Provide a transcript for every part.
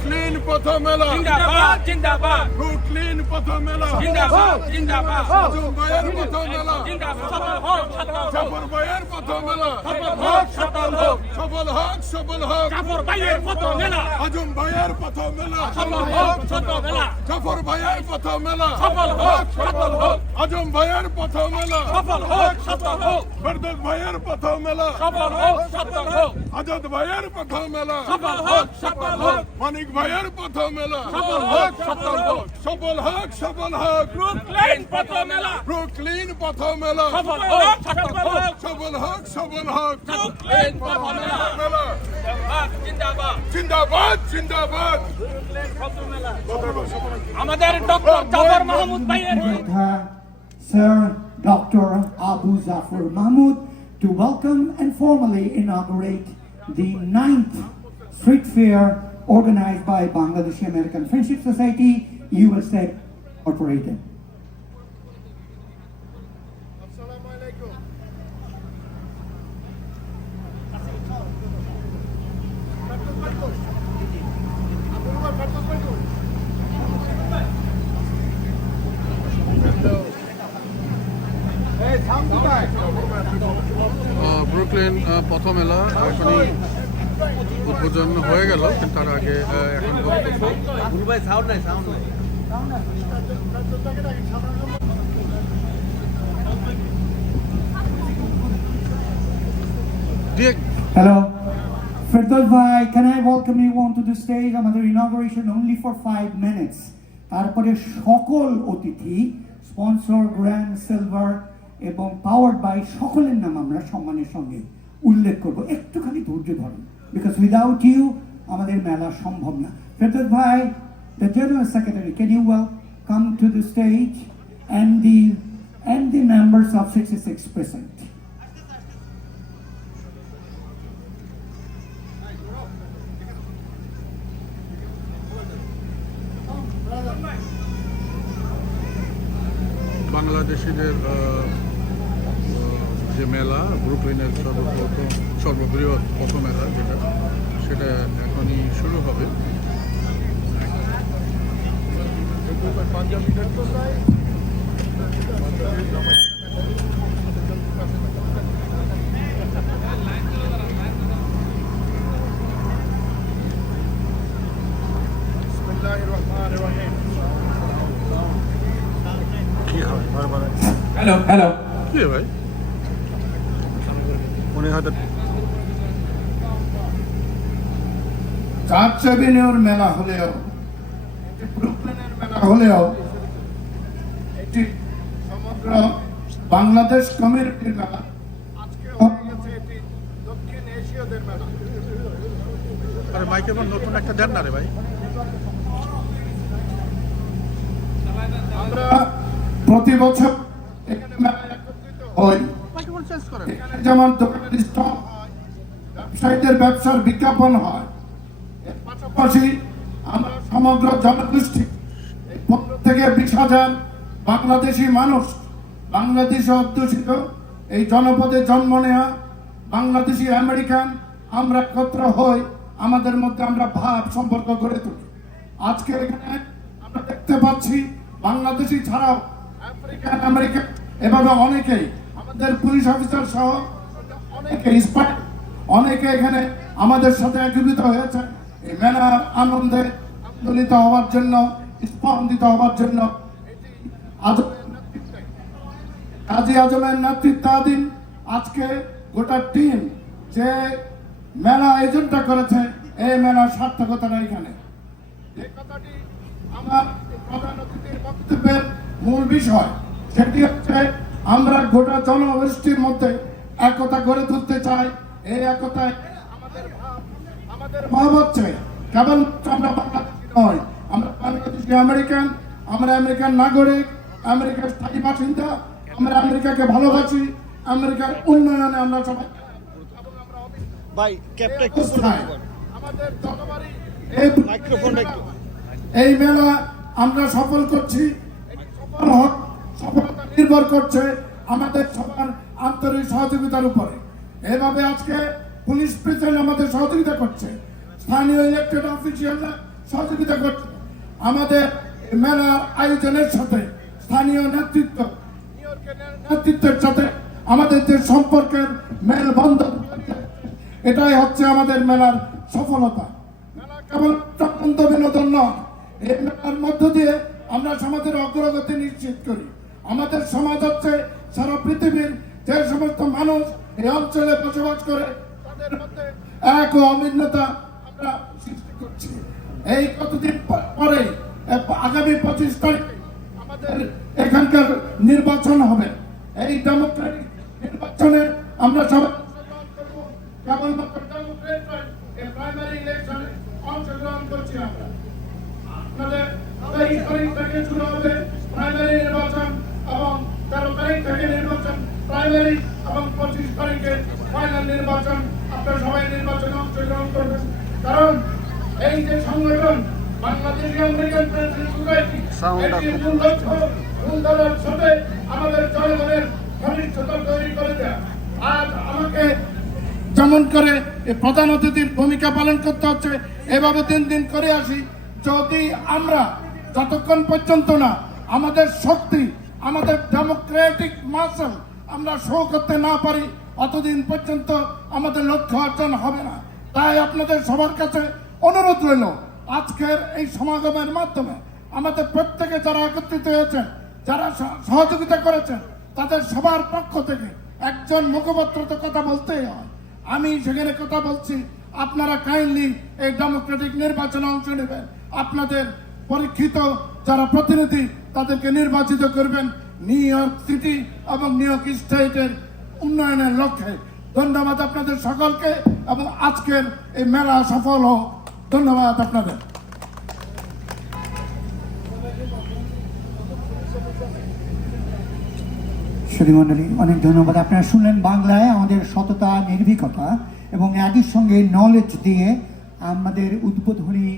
Brooklyn পথ মেলা জিন্দাবাদ জিন্দাবাদ ব্রুকলিন পথ মেলা জিন্দাবাদ জিন্দাবাদ আজম ভাইয়ের পথ মেলা জিন্দাবাদ সফল হোক জাফর ভাইয়ের পথ মেলা সফল হোক সফল হোক সফল হোক জাফর ভাইয়ের পথ মেলা আজম ভাইয়ের পথ মেলা সফল হোক সফল মেলা জাফর ভাইয়ের পথ মেলা সফল হোক সফল হোক আজম ভাইয়ের পথ মেলা সফল হোক সফল হোক ফেরদৌস ভাইয়ের পথ মেলা সফল হোক সফল হোক আজাদ ভাইয়ের পথ মেলা সফল হোক সফল হোক মানিক ভাইয়ের পথ মেলা সফল হোক সফল হোক সফল হোক সফল হোক ব্রুকলিন পথ মেলা ব্রুকলিন পথ মেলা সফল হোক সফল হোক সফল হোক সফল হোক ব্রুকলিন পথ মেলা মেলা জিন্দাবাদ জিন্দাবাদ জিন্দাবাদ আমাদের ডক্টর জাফর মাহমুদ ভাইয়ের Sir Dr. Abu Zafar Mahmood to welcome and formally inaugurate the 9th street fair organized by Bangladeshi American Friendship Society, USA Incorporated. Brooklyn পথ মেলা এখনই উদ্বোধন হয়ে গেল, কিন্তু তার আগে এখন Hello. Firdaus Bhai, can I welcome you onto the stage? আমাদের inauguration only for 5 minutes. তারপরে সকল অতিথি স্পন্সর, গ্র্যান্ড, সিলভার এবং পাওয়ার্ড বাই সকলের নাম আমরা সম্মানের সঙ্গে উল্লেখ করব। একটুখানি ধৈর্য ধরুন, বিকজ উইদাউট ইউ আমাদের মেলা সম্ভব না। Firdaus Bhai, the General Secretary, can you come to the stage and the members of 66 present. বাংলাদেশিদের যে মেলা, ব্রুকলিনের সর্ববৃহৎ পথ মেলা সেটা এখনই শুরু হবে। Hello, hello. কি ভাই উনি হয়তো চার্চ অ্যাভিনিউর মেলা হলেও, ব্রুকলিনের মেলা হলেও, এটি সমগ্র বাংলাদেশ কমিউনিটির মেলা। আজকে হয়ে গেছে এটি দক্ষিণ এশীয়দের মেলা। আরে মাইকে নতুন একটা দেন না রে ভাই। আমরা প্রতি বছর এখানে মেলা একত্রিত হই। এখানে যেমন দোকানের স্টল হয়, ব্যবসায়ীদের ব্যবসার বিজ্ঞাপন হয়, এর পাশাপাশি আমরা সমগ্র জনগোষ্ঠী 15 থেকে 20,000 বাংলাদেশি মানুষ, বাংলাদেশে অধ্যুষিত এই জনপদে জন্ম নেওয়া বাংলাদেশি আমেরিকান, আমরা একত্র হই, আমাদের মধ্যে আমরা ভাব সম্পর্ক গড়ে তুলি। আজকে এখানে আমরা দেখতে পাচ্ছি বাংলাদেশি ছাড়াও আফ্রিকান আমেরিকান এভাবে অনেকেই, আমাদের পুলিশ অফিসার সহ অনেকে এখানে আমাদের সাথে একীভূত হয়েছে এই মেলার আনন্দে আন্দোলিত হওয়ার জন্য, স্পন্দিত হওয়ার জন্য। কাজী আজমের নেতৃত্বাধীন আজকে গোটা টিম যে মেলা আয়োজনটা করেছে, এই মেলার সার্থকতাটা এখানে। যে কথাটি আমার প্রধান অতিথির বক্তব্যের মূল বিষয়, সেটি হচ্ছে আমরা গোটা জনগোষ্ঠীর মধ্যে একতা গড়ে তুলতে চাই। এই একতায় আমাদের ভাব হচ্ছে কেবল আমরা বাংলাদেশি নয়, আমরা বাংলাদেশি আমেরিকান, আমরা আমেরিকান নাগরিক, আমেরিকার স্থায়ী বাসিন্দা, আমরা আমেরিকাকে ভালোবাসি, আমেরিকার উন্নয়নে আমরা সবাই আমাদের যতবারই এই মেলা আমরা সফল করছি, সফলতা নির্ভর করছে আমাদের সবার আন্তরিক সহযোগিতার উপরে। এভাবে আজকে পুলিশ প্রিজন আমাদের সহযোগিতা করছে, স্থানীয় ইলেক্টেড অফিসিয়ালরা সহযোগিতা করছে। আমাদের এই মেলার আয়োজনের সাথে স্থানীয় নেতৃত্বের সাথে আমাদের যে সম্পর্কের মেলবন্ধন, এটাই হচ্ছে আমাদের মেলার সফলতা। মেলা কেবল আনন্দ বিনোদন নয়, এই মেলার মধ্য দিয়ে আমরা সমাজের অগ্রগতি নিশ্চিত করি। আমাদের সমাজ হচ্ছে সারা পৃথিবীর যে সমস্ত মানুষ এই অঞ্চলে বসবাস করে তাদের মধ্যে এক অভিন্নতা আমরা সৃষ্টি করছি। এই কতদিন পরে আগামী 25 তারিখ আমাদের এখানকার নির্বাচন হবে। এই ডেমোক্রেটিক নির্বাচনে আমরা সবাই কেবলমাত্র প্রাইমারি ইলেকশনে অংশগ্রহণ করছি। আমরা আপনাদের 23 তারিখ থেকে শুরু হবে প্রাইমারি নির্বাচন এবং 13 তারিখ থেকে নির্বাচন প্রাইমারি এবং 25 তারিখে ফাইনাল নির্বাচন। আপনারা সবাই নির্বাচনে অংশগ্রহণ করবেন, কারণ এই যে সংগঠন বাংলাদেশি আমেরিকান প্রেসিডেন্ট সোসাইটি, এটির মূল লক্ষ্য মূলধারার সাথে আমাদের জনগণের ঘনিষ্ঠতা তৈরি করে দেয়া। আজ আমাকে যেমন করে প্রধান অতিথির ভূমিকা পালন করতে হচ্ছে, এভাবে দিন দিন করে আসি। যদি আমরা যতক্ষণ পর্যন্ত না আমাদের শক্তি, আমাদের ডেমোক্রেটিক মাসল আমরা শো করতে না পারি, অতদিন পর্যন্ত আমাদের লক্ষ্য অর্জন হবে না। তাই আপনাদের সবার কাছে অনুরোধ রইল, আজকের এই সমাগমের মাধ্যমে আমাদের প্রত্যেকে যারা একত্রিত হয়েছেন, যারা সহযোগিতা করেছেন, তাদের সবার পক্ষ থেকে একজন মুখপাত্র তো কথা বলতেই হয়। আমি সেখানে কথা বলছি, আপনারা কাইন্ডলি এই ডেমোক্রেটিক নির্বাচনে অংশ নেবেন। আপনাদের পরীক্ষিত যারা প্রতিনিধি তাদেরকে নির্বাচিত করবেন নিউ ইয়র্ক সিটি এবং নিউ ইয়র্ক স্টেটের উন্নয়নের লক্ষ্যে। ধন্যবাদ আপনাদের সকলকে এবং আজকের এই মেলা সফল হোক। ধন্যবাদ আপনাদের। সুধীমণ্ডলী, অনেক ধন্যবাদ। আপনারা শুনলেন বাংলায় আমাদের সততা, নির্ভীকতা এবং একই সঙ্গে নলেজ দিয়ে আমাদের উদ্বোধনী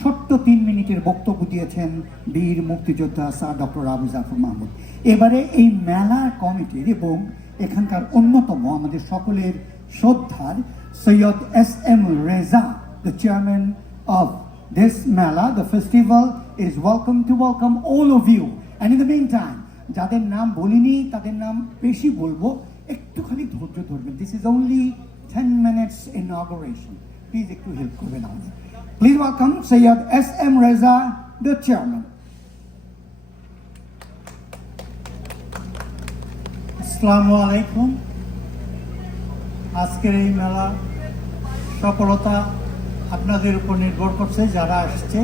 ছোট্ট 3 মিনিটের বক্তব্য দিয়েছেন বীর মুক্তিযোদ্ধা স্যার ডক্টর আবু জাফর মাহমুদ। এবারে এই মেলা কমিটির এবং এখানকার অন্যতম আমাদের সকলের শ্রদ্ধার Syed SM Reza, the chairman of this mela, the festival, is welcome all of you. And in the meantime, যাদের নাম বলিনি তাদের নাম বেশি বলবো, একটুখানি ধৈর্য ধরবেন। This is only 10 minutes inauguration. Please একটু হেল্প করবেন আমাদের। Please welcome Sayyid SM Reza, the chairman. আসসালামু আলাইকুম। আজকের এই মেলা সফলতা আপনাদের উপর নির্ভর করছে যারা আসছে।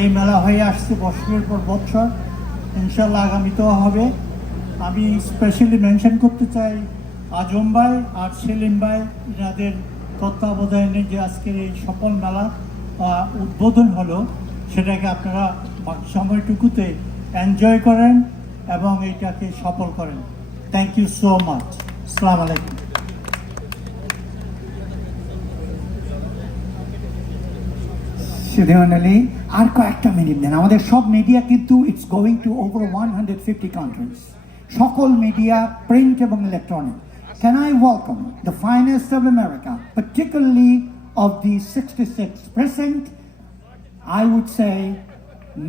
এই মেলা হয়ে আসছে বছরের পর বছর, ইনশাল্লাহ আগামীতেও হবে। আমি স্পেশালি মেনশন করতে চাই আজম ভাই আর সেলিম ভাই, এনাদের তত্ত্বাবধানে যে আজকের এই সফল মেলা উদ্বোধন হলো, সেটাকে আপনারা বাকি সময়টুকুতে এনজয় করেন এবং এইটাকে সফল করেন। Thank you so much. আসসালামু আলাইকুম। সুধীমণ্ডলী, আর কয়েকটা মিনিট দেন। আমাদের সব মিডিয়া কিন্তু it's going to over 150 countries, সকল মিডিয়া, প্রিন্ট এবং electronic. Can I welcome the finest of America, particularly of the 66th present? I would say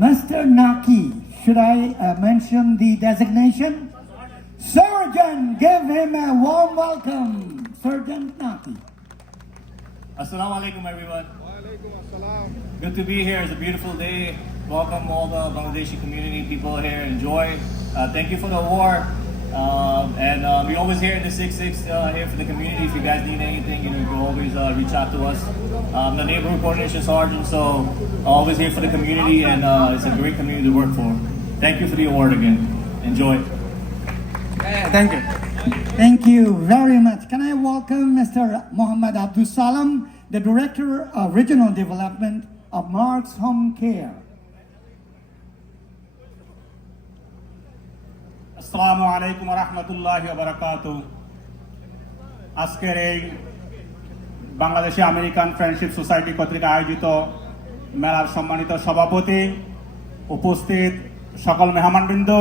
Mr. Naki. Should I mention the designation? Sergeant, give him a warm welcome. Sergeant Naki. Assalamu alaikum, everyone. Good to be here. It's a beautiful day. Welcome all the Bangladeshi community people here. Enjoy. Thank you for the award. And we're always here in the 6-6 here for the community. If you guys need anything, you can always reach out to us. I'm the neighborhood coordination sergeant, so always here for the community, and it's a great community to work for. Thank you for the award again. Enjoy. Thank you. Thank you very much. Can I welcome Mr. Muhammad Abdul Salam, the Director of Regional Development of Mark's Home Care. আসসালামু আলাইকুম রহমতুল্লাহি ওয়া বারাকাতুহু। আজকের এই Bangladeshi American friendship society কর্তৃক আয়োজিত মেলার সম্মানিত সভাপতি, উপস্থিত সকল মেহমানবৃন্দ,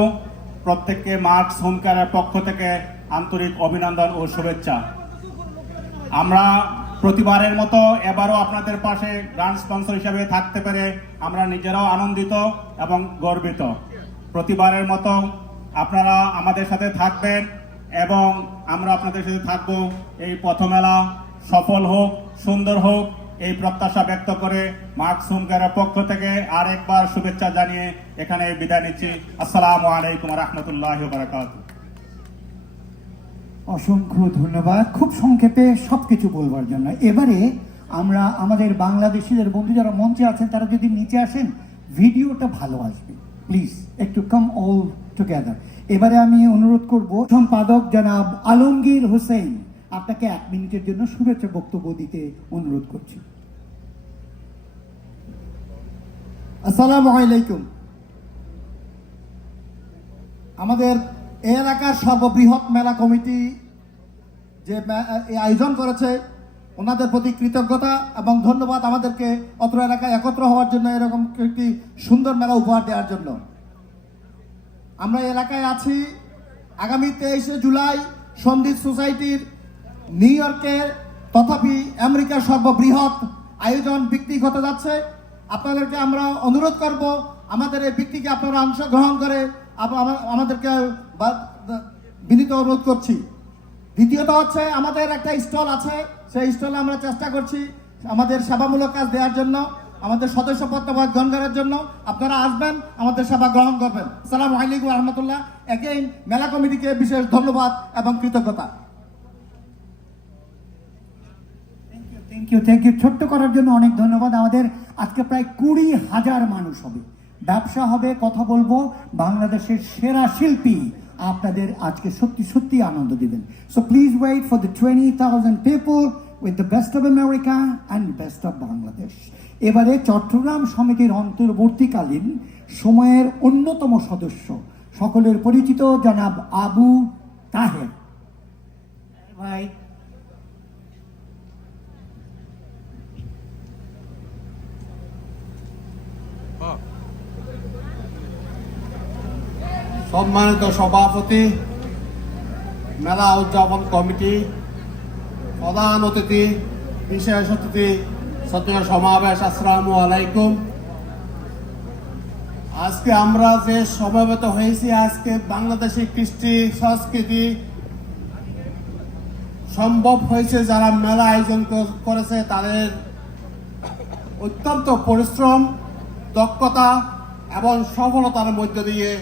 প্রত্যেককে মার্কস হোম কেয়ারের পক্ষ থেকে আন্তরিক অভিনন্দন ও শুভেচ্ছা। আমরা প্রতিবারের মতো এবারও আপনাদের পাশে গ্র্যান্ড স্পন্সর হিসেবে থাকতে পেরে আমরা নিজেরাও আনন্দিত এবং গর্বিত। প্রতিবারের মতো আপনারা আমাদের সাথে থাকবেন এবং আমরা আপনাদের সাথে থাকব। এই পথমেলা সফল হোক, সুন্দর হোক, এই প্রত্যাশা ব্যক্ত করে মার্কস হোম কেয়ারের পক্ষ থেকে আরেকবার শুভেচ্ছা জানিয়ে এখানে বিদায় নিচ্ছি। আসসালামু আলাইকুম রহমতুল্লাহ বারাকাতুহু। অসংখ্য ধন্যবাদ খুব সংক্ষেপে সবকিছু বলবার জন্য। এবারে আমরা আমাদের বাংলাদেশিদের বন্ধু যারা মঞ্চে আছেন তারা যদি নিচে আসেন ভিডিওটা ভালো আসবে, প্লিজ একটু কাম অল টুগেদার। এবারে আমি অনুরোধ করব সম্পাদক জনাব আলমগীর হোসেন, আপনাকে 1 মিনিটের জন্য শুভেচ্ছা বক্তব্য দিতে অনুরোধ করছি। আসসালামু আলাইকুম। আমাদের এই এলাকার সর্ববৃহৎ মেলা কমিটি যে এই আয়োজন করেছে ওনাদের প্রতি কৃতজ্ঞতা এবং ধন্যবাদ আমাদেরকে অত্র এলাকায় একত্র হওয়ার জন্য, এরকম একটি সুন্দর মেলা উপহার দেওয়ার জন্য। আমরা এই এলাকায় আছি। আগামী 23শে জুলাই সন্দ্বীপ সোসাইটির নিউ ইয়র্কে তথাপি আমেরিকার সর্ববৃহৎ আয়োজন পিকনিক হতে যাচ্ছে। আপনাদেরকে আমরা অনুরোধ করব আমাদের এই পিকনিকে আপনারা অংশগ্রহণ করে আমাদেরকে বিনীত অনুরোধ করছি। দ্বিতীয়ত হচ্ছে আমাদের একটা স্টল আছে, সেই স্টলে আমরা চেষ্টা করছি আমাদের সেবামূলক কাজ দেওয়ার জন্য, আমাদের সদস্য পত্রবাদ গ্রহণ করার জন্য। আপনারা আসবেন, আমাদের সেবা গ্রহণ করবেন। আসসালামু আলাইকুম রহমতুল্লাহ। এগেইন মেলা কমিটিকে বিশেষ ধন্যবাদ এবং কৃতজ্ঞতা। থ্যাংক ইউ ছোট্ট করার জন্য অনেক ধন্যবাদ। আমাদের আজকে প্রায় 20,000 মানুষ হবে, ব্যবসা হবে, কথা বলবো। বাংলাদেশের সেরা শিল্পী আপনাদের আজকে সত্যি সত্যি আনন্দ দিবেন। So please wait for the 20,000 people with the best of America and best of Bangladesh. এবারে চট্টগ্রাম সমিতির অন্তর্বর্তীকালীন সময়ের অন্যতম সদস্য, সকলের পরিচিত জনাব আবু তাহের ভাই। সম্মানিত সভাপতি, মেলা উদযাপন কমিটি, প্রধান অতিথি, বিশেষ অতিথি, শ্রদ্ধেয় সমাবেশ, আসসালামু আলাইকুম। আজকে আমরা যে সমবেত হয়েছি, আজকে বাংলাদেশি কৃষ্টি সংস্কৃতি সম্ভব হয়েছে যারা মেলা আয়োজন করেছে তাদের অত্যন্ত পরিশ্রম, দক্ষতা এবং সফলতার মধ্য দিয়ে।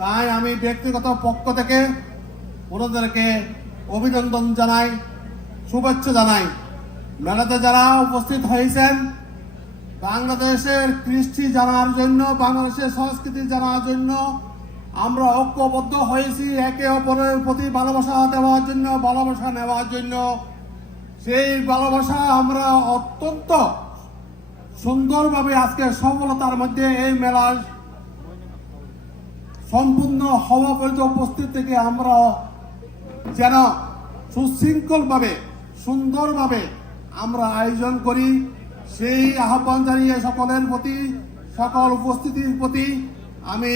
তাই আমি ব্যক্তিগত পক্ষ থেকে ওনাদেরকে অভিনন্দন জানাই, শুভেচ্ছা জানাই। মেলাতে যারা উপস্থিত হয়েছেন বাংলাদেশের কৃষ্টি জানার জন্য, বাংলাদেশের সংস্কৃতি জানার জন্য, আমরা ঐক্যবদ্ধ হয়েছি একে অপরের প্রতি ভালোবাসা দেওয়ার জন্য, ভালোবাসা নেওয়ার জন্য। সেই ভালোবাসা আমরা অত্যন্ত সুন্দরভাবে আজকে সফলতার মধ্যে এই মেলার সম্পূর্ণ হওয়া পর্যন্ত উপস্থিত থেকে আমরা যেন সুশৃঙ্খলভাবে, সুন্দরভাবে আমরা আয়োজন করি, সেই আহ্বান জানিয়ে সকলের প্রতি, সকল উপস্থিতির প্রতি আমি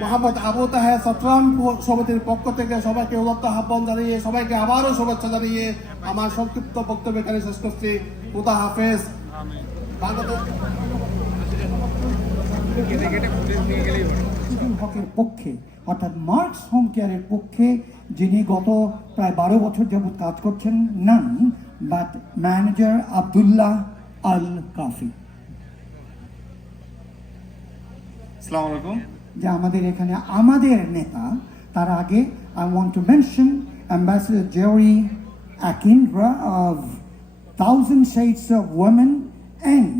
মোহাম্মদ আবু তাহের চট্টগ্রাম সমিতির পক্ষ থেকে সবাইকে উদাত্ত আহ্বান জানিয়ে, সবাইকে আবারও শুভেচ্ছা জানিয়ে আমার সংক্ষিপ্ত বক্তব্য এখানে শেষ করছি। খুদা হাফেজ। হকের পক্ষে অর্থাৎ মার্কস হোম কেয়ারের পক্ষে যিনি গত প্রায় 12 বছর যাবৎ কাজ করছেন, none but manager Abdullah Al কাফি। আসসালামু আলাইকুম। যে আমাদের এখানে আমাদের নেতা। তার আগে I want to mention Ambassador Jerry Akindra of 1000 Shades of Women and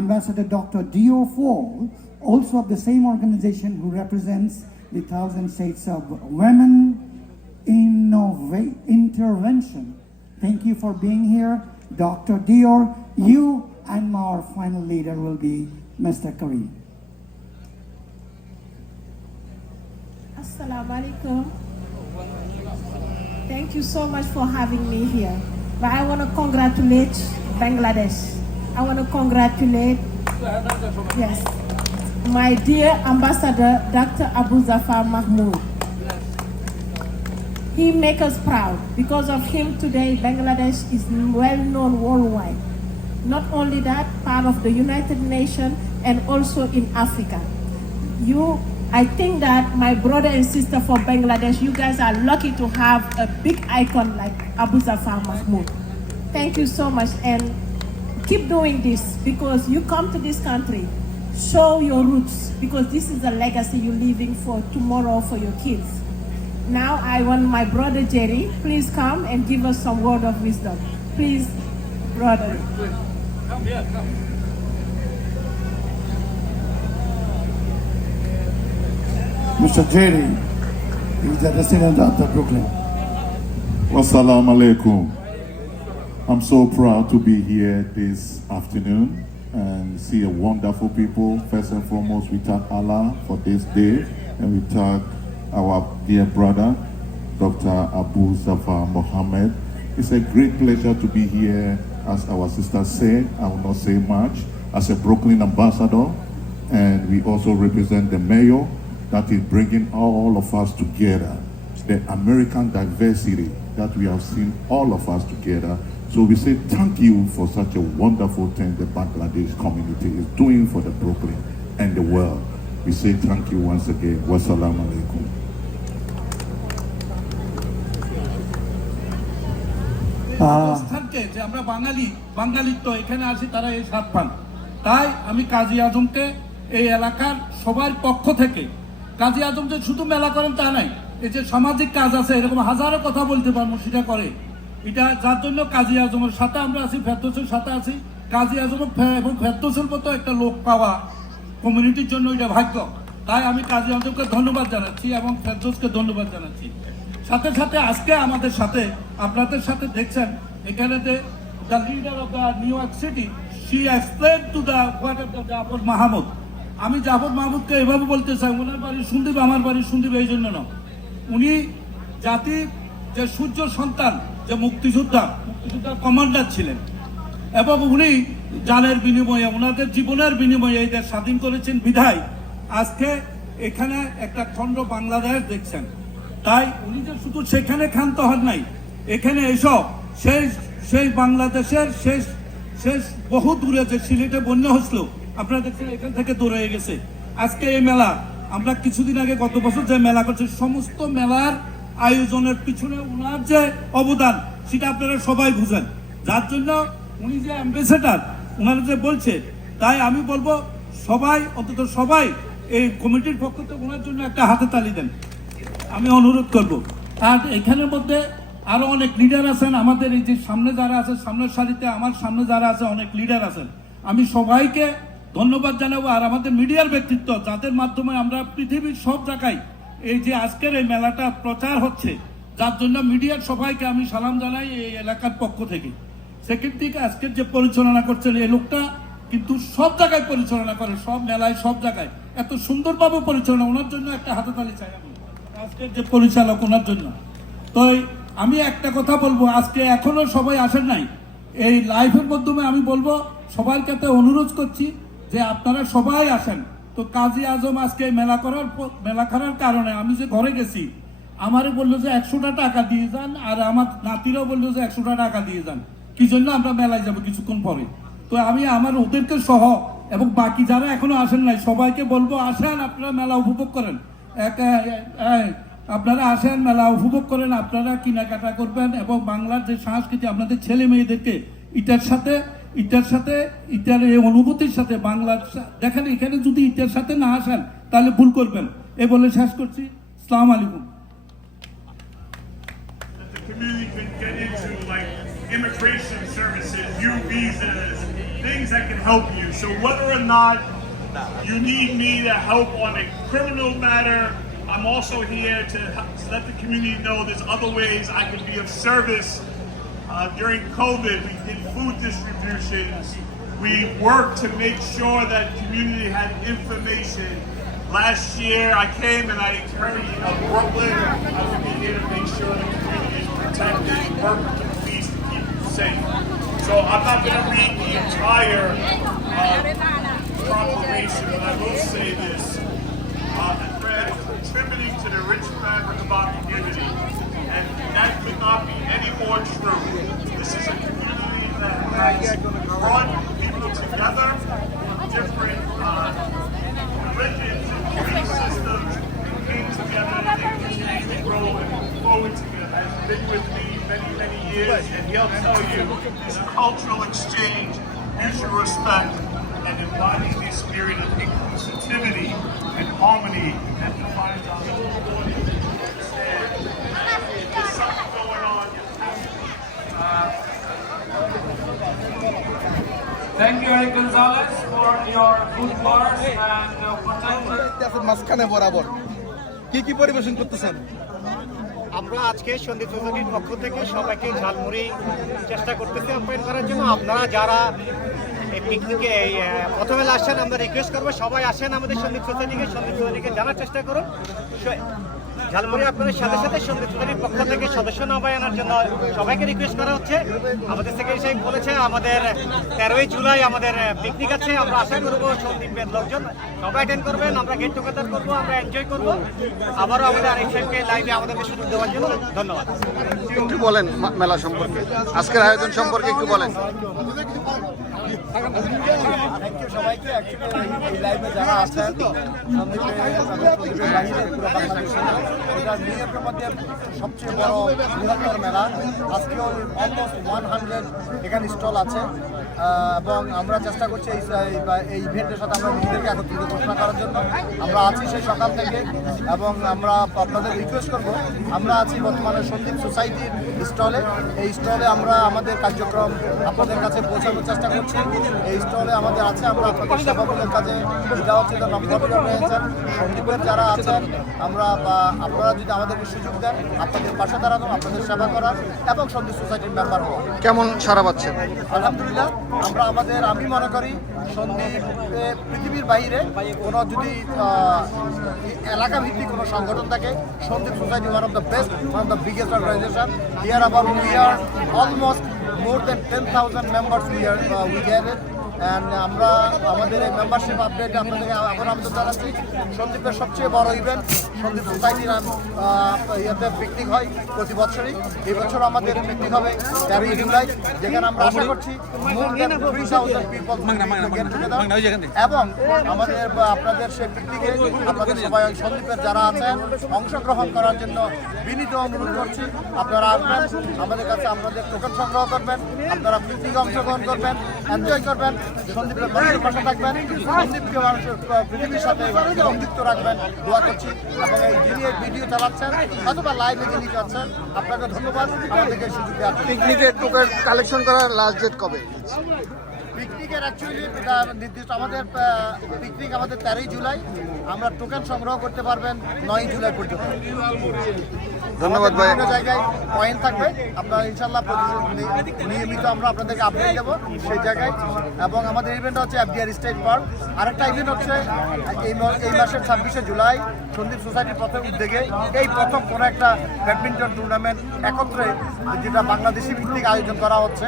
Ambassador Dr. Dio Fall, also of the same organization, who represents the 1000 Shades of Women Intervention. Thank you for being here, Dr. Dior. You and our final leader will be Mr. Kareem. Assalamu alaikum. Thank you so much for having me here. But I want to congratulate Bangladesh. I want to congratulate, yes, my dear Ambassador Dr. Abu Zafar Mahmood. He makes us proud. Because of him today, Bangladesh is well known worldwide. Not only that, part of the United Nations and also in Africa. I think that my brother and sister from Bangladesh, you guys are lucky to have a big icon like Abu Zafar Mahmood. Thank you so much, and keep doing this because you come to this country, show your roots, because this is a legacy you're leaving for tomorrow for your kids. Now I want my brother Jerry, please come and give us some word of wisdom. Please, brother. Come here, come. Mr. Jerry is the resident of the Brooklyn. Wassalamu alaikum. I'm so proud to be here this afternoon and see a wonderful people. First and foremost, we thank Allah for this day, and we thank our dear brother, Dr. Abu Zafar Mohammed. It's a great pleasure to be here. As our sister said, I will not say much, as a Brooklyn ambassador, and we also represent the mayor that is bringing all of us together, the American diversity that we have seen all of us together. So we say thank you for such a wonderful thing the Bangladesh community is doing for the Brooklyn and the world. We say thank you once again. Wassalamu alaikum. অবস্থানকে যে আমরা বাঙালির তো এখানে আসি তারা এই স্বাদ পান। তাই আমি কাজী আজমকে এই এলাকার সবার পক্ষ থেকে, কাজী আজম যে শুধু মেলা করেন তা নাই, এই যে সামাজিক কাজ আছে এরকম হাজারো কথা বলতে পারবো, সেটা করে। এটা যার জন্য কাজী আজমের সাথে আমরা আছি, ফেরদৌসের সাথে আছি। কাজী আজম এবং ফেরদৌসের মতো একটা লোক পাওয়া কমিউনিটির জন্য এটা ভাগ্য। তাই আমি কাজী আজমকে ধন্যবাদ জানাচ্ছি এবং ফেরদৌসকে ধন্যবাদ জানাচ্ছি। সাথে সাথে আজকে আমাদের সাথে আপনাদের সাথে দেখছেন এখানে যে the leader of the New York city, she explain to the Jafar Mahmud. আমি জাফর মাহমুদকে এভাবে বলতে চাই, ওনার বাড়ি সন্দীপ, আমার বাড়ি সন্দীপ, এই জন্য না, উনি জাতির যে সূর্য সন্তান, যে মুক্তিযোদ্ধার কমান্ডার ছিলেন, এবং উনি জানের বিনিময়ে, ওনাদের জীবনের বিনিময়ে এই দেশ স্বাধীন করেছেন বিধায় আজকে এখানে একটা খণ্ড বাংলাদেশ দেখছেন। তাই উনি যে শুধু সেখানে ক্ষান্ত হন নাই, এখানে এসব সেই বাংলাদেশের শেষ বহু দূরে যে সিলেটে বন্যা হয়েছিল, আপনারা দেখছেন এখান থেকে দূরে হয়ে গেছে। আজকে এই মেলা আমরা কিছুদিন আগে গত বছর যে মেলা করছি, সমস্ত মেলার আয়োজনের পিছনে ওনার যে অবদান সেটা আপনারা সবাই বুঝেন। যার জন্য উনি যে অ্যাম্বাসেডার, ওনারা যে বলছে, তাই আমি বলবো সবাই, অন্তত সবাই এই কমিটির পক্ষ থেকে ওনার জন্য একটা হাতে তালি দেন, আমি অনুরোধ করব। আর এখানের মধ্যে আরো অনেক লিডার আছেন, আমাদের এই যে সামনে যারা আছে, সামনের সারিতে আমার সামনে যারা আছে অনেক লিডার আছেন, আমি সবাইকে ধন্যবাদ জানাবো। আর আমাদের মিডিয়ার ব্যক্তিত্ব, যাদের মাধ্যমে আমরা পৃথিবীর সব জায়গায় এই যে আজকের এই মেলাটা প্রচার হচ্ছে, যার জন্য মিডিয়ার সবাইকে আমি সালাম জানাই এই এলাকার পক্ষ থেকে। সেকেন্ড দিকে আজকের যে পরিচালনা করছেন এই লোকটা কিন্তু সব জায়গায় পরিচালনা করে, সব মেলায় সব জায়গায় এত সুন্দরভাবে পরিচালনা, ওনার জন্য একটা হাততালি চাই আমি আজকের যে পরিচালক, ওনার জন্য। তো আমি একটা কথা বলবো, আজকে এখনো সবাই আসেন নাই, এই লাইভের মাধ্যমে আমি বলবো সবার কাছে অনুরোধ করছি যে আপনারা সবাই আসেন। তো কাজী আজম আজকে মেলা করার কারণে আমি যে ঘরে গেছি, আমারে বললো যে 100টা টাকা দিয়ে যান, আর আমার নাতিরাও বললো যে 100টা টাকা দিয়ে যান। কি জন্য? আমরা মেলায় যাবো কিছুক্ষণ পরে। তো আমি আমার ওদেরকে সহ এবং বাকি যারা এখনো আসেন নাই সবাইকে বলবো, আসেন আপনারা মেলা উপভোগ করেন, আপনারা আসেন মেলা উপভোগ করেন, আপনারা কেনাকাটা করবেন এবং বাংলার যে সংস্কৃতি, আপনাদের ছেলে মেয়েদেরকে এটার এই অনুভূতির সাথে বাংলার দেখেন, এখানে যদি এটার সাথে না আসেন তাহলে ভুল করবেন। এ বলে শেষ করছি। আসসালামু আলাইকুম। The community can get into like immigration services, U visas, things that can help you. So whether or not you need me to help on a criminal matter, I'm also here to let the community know there's other ways I can be of service. During COVID, we did food distributions. We worked to make sure that community had information. Last year, I came and I encouraged Brooklyn. I would be here to make sure the community is protected, work with the police to keep you safe. So I'm not going to read the entire proclamation, but I will say this. Contributing to the rich fabric of our community and not be any more true. This is a community that has brought people together from different religions and belief systems, came together and they continue to grow and move forward together. He's been with me many years, and he'll tell you it's a cultural exchange, mutual respect, and embodying the spirit of inclusivity and harmony that defines our whole audience. There's something going on. Thank you, Eric Gonzalez, for your good words and potential. মাঝখানে বরাবর কি পরিবেশন করতেছেন? আমরা আজকে সন্দীপ সোসাইটির পক্ষ থেকে সবাইকে ঝালমুড়ি চেষ্টা করতেছি আপ্যায়ন করার জন্য। আপনারা যারা এই পিকনিকে প্রথমে আসছেন, আমরা রিকোয়েস্ট করবো সবাই আসেন আমাদের সন্দীপ সোসাইটিকে জানার চেষ্টা করুন। ঝালমুড়ি আপনাদের সাথে সাথে সন্দীপ সোসাইটির পক্ষ থেকে সদস্য নবায়নের জন্য সবাইকে রিকোয়েস্ট করা হচ্ছে। আমাদের সেক্রেটারি সাহেব বলেছে আমাদের 13ই জুলাই আমাদের পিকনিক আছে। আমরা আশা করবো সন্দীপের লোকজন সবাই অ্যাটেন্ড করবেন, আমরা গেট টুগেদার করবো, আমরা এনজয় করবো। আবারও আমাদের আরিফ সাহেবকে লাইভে আমাদেরকে সুযোগ দেওয়ার জন্য ধন্যবাদ। একটু বলেন মেলা সম্পর্কে, আজকের আয়োজন সম্পর্কে একটু বলেন। থ্যাংক ইউ সবাইকে। অ্যাকচুয়ালি এই লাইভে যারা আছেন সন্দীপের বাহিরে পুরো বাংলাদেশে এটা নিউ ইয়র্কের মধ্যে সবচেয়ে বড় বৃহত্তর মেলা। আজকেও অলমোস্ট 100 এখানে স্টল আছে এবং আমরা চেষ্টা করছি এই ইভেন্টের সাথে আমরা নিজেদেরকে একত্রিত ঘোষণা করার জন্য। আমরা আছি সেই সকাল থেকে এবং আমরা আপনাদের রিকোয়েস্ট করব, আমরা আছি বর্তমানে সন্দীপ সোসাইটির স্টলে। এই স্টলে আমরা আমাদের কার্যক্রম আপনাদের কাছে পৌঁছানোর চেষ্টা করছি। এই স্টলে আমাদের আছে, আমরা আপনাদের সেবামূলক কাজে দেওয়া হচ্ছে নম্বরটা রয়েছেন সন্দীপের যারা আছেন। আপনারা যদি আমাদেরকে সুযোগ দেন আপনাদের পাশে দাঁড়ানো, আপনাদের সেবা করার এবং সন্দীপ সোসাইটির মেম্বার হওয়া। কেমন সারা পাচ্ছেন? আলহামদুলিল্লাহ, আমি মনে করি সন্দীপে পৃথিবীর বাইরে কোনো যদি এলাকা ভিত্তিক কোনো সংগঠন থাকে, Sandwip society one of the best, one of the biggest organization. Here আবার we are almost more than 10,000 members we get it. And আমরা আমাদের এই মেম্বারশিপ আপডেটে আপনাদেরকে আবার আমন্ত্রণ জানাচ্ছি। সন্দীপের সবচেয়ে বড় ইভেন্ট সন্দীপ সোসাইটির ইয়েতে পিকনিক হয় প্রতি বছরই। এই বছর আমাদের পিকনিক হবে 13ই জুলাই, যেখানে আমরা আশা করছি more than 3,000 people get together। এবং আমাদের আপনাদের সেই পিকনিকে আপনাদের সবাই সন্দীপের যারা আছেন অংশগ্রহণ করার জন্য বিনীত অনুরোধ করছি। আপনারা আসবেন আমাদের কাছে, আপনাদের টোকেন সংগ্রহ করবেন, আপনারা পিকনিকে অংশগ্রহণ করবেন, এনজয় করবেন, সন্দীপের মানুষের পাশে থাকবেন, সন্দীপকে মানুষের পৃথিবীর সাথে সংযুক্ত রাখবেন, দোয়া করছি। এবং যিনি এই ভিডিও চালাচ্ছেন অথবা লাইভে যিনি যাচ্ছেন, আপনাকে ধন্যবাদ আমাদেরকে সুযোগ দেওয়ার। পিকনিকের টোকেন কালেকশন করার লাস্ট ডেট কবে? পিকনিকের অ্যাকচুয়ালি নির্দিষ্ট আমাদের পিকনিক আমাদের 13ই জুলাই। আমরা টোকেন সংগ্রহ করতে পারবেন 9ই জুলাই পর্যন্ত। ধন্যবাদ ভাই। বিভিন্ন জায়গায় পয়েন্ট থাকবে, আপনারা ইনশাল্লাহ নিয়মিত আমরা আপনাদেরকে আপডেট দেবো সেই জায়গায়। এবং আমাদের ইভেন্ট হচ্ছে এফডিআর স্টেট পার্ক। আরেকটা ইভেন্ট হচ্ছে এই মাসের 26শে জুলাই সন্দীপ সোসাইটির প্রথম উদ্যোগে এই প্রথম কোনো একটা ব্যাডমিন্টন টুর্নামেন্ট একত্রে যেটা বাংলাদেশি ভিত্তিক আয়োজন করা হচ্ছে।